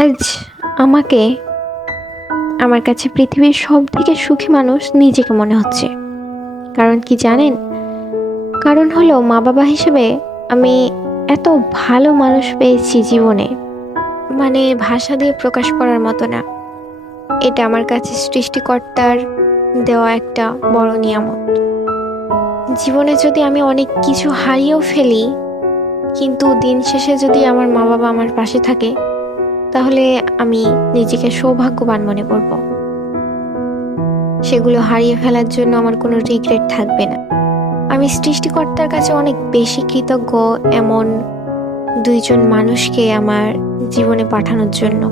আজ আমাকে আমার কাছে পৃথিবীর সবথেকে সুখী মানুষ নিজেকে মনে হচ্ছে। কারণ কি জানেন? কারণ হলো মা বাবা হিসেবে আমি এত ভালো মানুষ পেয়েছি জীবনে, মানে ভাষা দিয়ে প্রকাশ করার মতো না। এটা আমার কাছে সৃষ্টিকর্তার দেওয়া একটা বড় নিয়ামত। জীবনে যদি আমি অনেক কিছু হারিয়েও ফেলি, কিন্তু দিন শেষে যদি আমার মা বাবা আমার পাশে থাকে, তাহলে আমি নিজেকে সৌভাগ্যবান মনে করব। সেগুলো হারিয়ে ফেলার জন্য আমার কোনো রিগ্রেট থাকবে না। আমি সৃষ্টিকর্তার কাছে অনেক বেশি কৃতজ্ঞ এমন দুইজন মানুষকে আমার জীবনে পাঠানোর জন্য।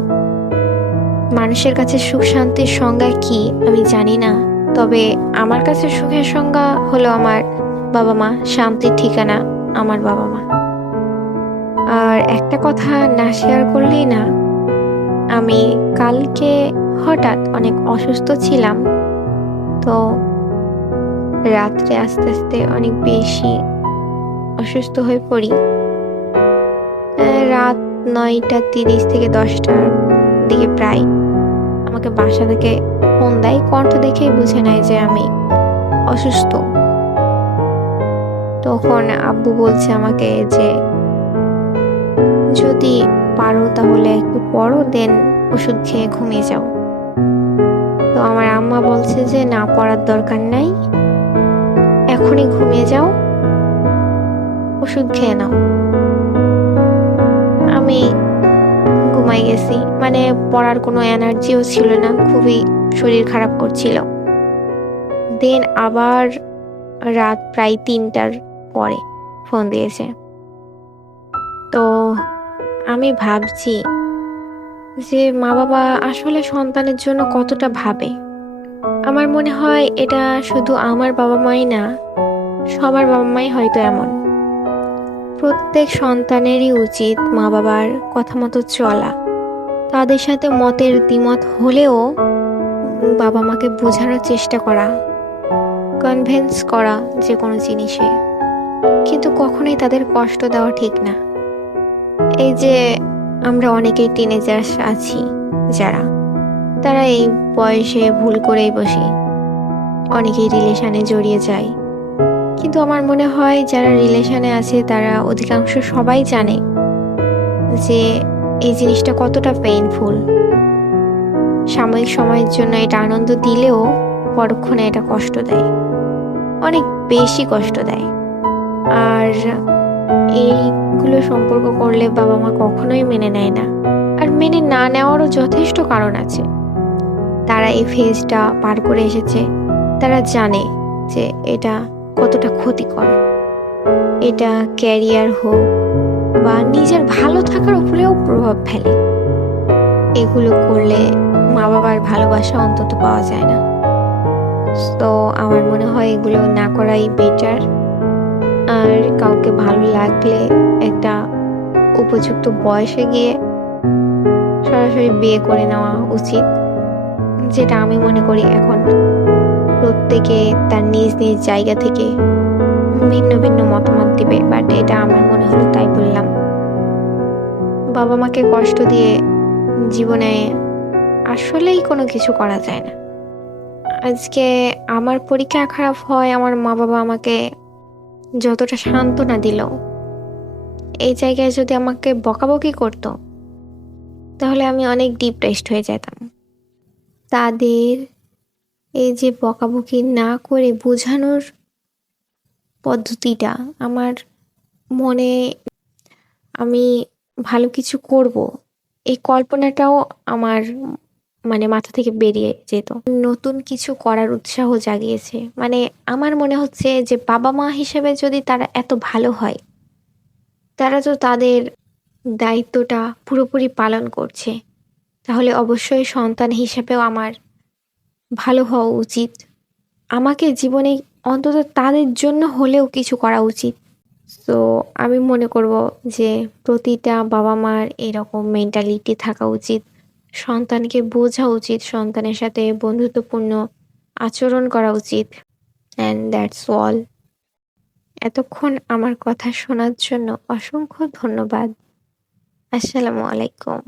মানুষের কাছে সুখ শান্তির সংজ্ঞা কি আমি জানি না, তবে আমার কাছে সুখের সংজ্ঞা হলো আমার বাবা মা, শান্তির ঠিকানা আমার বাবা মা। আর একটা কথা না শেয়ার করলেই না, আমি কালকে হঠাৎ অনেক অসুস্থ ছিলাম। তো রাত্রে আস্তে আস্তে অনেক বেশি অসুস্থ হয়ে পড়ি। রাত 9:30 থেকে 10টার দিকে প্রায় আমাকে বাসা থেকে ফোন দেয়। কণ্ঠ দেখেই বুঝে নেয় যে আমি অসুস্থ। তখন আব্বু বলছে আমাকে যে যদি পারো তাহলে একটু পড়ো, দেন ওষুধ খেয়ে ঘুমিয়ে যাও। তো আমার আম্মা বলছে যে না, পড়ার দরকার নাই, এখনই ঘুমিয়ে যাও, ওষুধ খেয়ে নাও। আমি ঘুমাই গেছি, মানে পড়ার কোনো এনার্জিও ছিল না, খুবই শরীর খারাপ করছিল। দেন আবার রাত প্রায় 3টার পরে ফোন দিয়েছে। তো আমি ভাবছি যে মা বাবা আসলে সন্তানের জন্য কতটা ভাবে। আমার মনে হয় এটা শুধু আমার বাবা মাই না, সবার বাবা মাই হয়তো এমন। প্রত্যেক সন্তানেরই উচিত মা বাবার কথা মতো চলা, তাদের সাথে মতের দ্বিমত হলেও বাবা মাকে বোঝানোর চেষ্টা করা, কনভিন্স করা যে কোনো জিনিসে, কিন্তু কখনোই তাদের কষ্ট দেওয়া ঠিক না। এই যে আমরা অনেকেই টিনেজার্স আছি যারা, তারা এই বয়সে ভুল করেই বসি, অনেকেই রিলেশনে জড়িয়ে যায়। কিন্তু আমার মনে হয় যারা রিলেশনে আছে তারা অধিকাংশ সবাই জানে যে এই জিনিসটা কতটা পেইনফুল। সাময়িক সময়ের জন্য এটা আনন্দ দিলেও পরক্ষণে এটা কষ্ট দেয়, অনেক বেশি কষ্ট দেয়। আর এইগুলো সম্পর্ক করলে বাবা মা কখনোই মেনে নেয় না। আর মেনে না নেওয়ারও যথেষ্ট কারণ আছে। তারা এই ফেজটা পার করে এসেছে, তারা জানে যে এটা কতটা ক্ষতিকর। এটা ক্যারিয়ার হোক বা নিজের ভালো থাকার উপরেও প্রভাব ফেলে। এগুলো করলে মা বাবার ভালোবাসা অন্তত পাওয়া যায় না। তো আমার মনে হয় এগুলো না করাই বেটার। আর কাউকে ভালো লাগলে একটা উপযুক্ত বয়সে গিয়ে সরাসরি বিয়ে করে নেওয়া উচিত, যেটা আমি মনে করি। এখন প্রত্যেকে তার নিজ নিজ জায়গা থেকে ভিন্ন ভিন্ন মতামত দিবে, বাট এটা আমার মনে হলো তাই বললাম। বাবা মাকে কষ্ট দিয়ে জীবনে আসলেই কোনো কিছু করা যায় না। আজকে আমার পরীক্ষা খারাপ হয়, আমার মা বাবা আমাকে যতটা সান্ত্বনা দিল, এই জায়গায় যদি আমাকে বকাবকি করতো তাহলে আমি অনেক ডিপ্রেসড হয়ে যেতাম। তাদের এই যে বকাবকি না করে বোঝানোর পদ্ধতিটা আমার মনে, আমি ভালো কিছু করব এই কল্পনাটাও আমার মানে মাথা থেকে বেরিয়ে যেত। নতুন কিছু করার উৎসাহ জাগিয়েছে। মানে আমার মনে হচ্ছে যে বাবা মা হিসেবে যদি তারা এত ভালো হয়, তারা তো তাদের দায়িত্বটা পুরোপুরি পালন করছে, তাহলে অবশ্যই সন্তান হিসেবেও আমার ভালো হওয়া উচিত। আমাকে জীবনে অন্তত তাদের জন্য হলেও কিছু করা উচিত। তো আমি মনে করব যে প্রতিটা বাবা মার এরকম মেন্টালিটি থাকা উচিত। সন্তানকে বোঝা উচিত, সন্তানের সাথে বন্ধুত্বপূর্ণ আচরণ করা উচিত। And that's all. এতক্ষণ আমার কথা শোনার জন্য অসংখ্য ধন্যবাদ। আসসালামু আলাইকুম।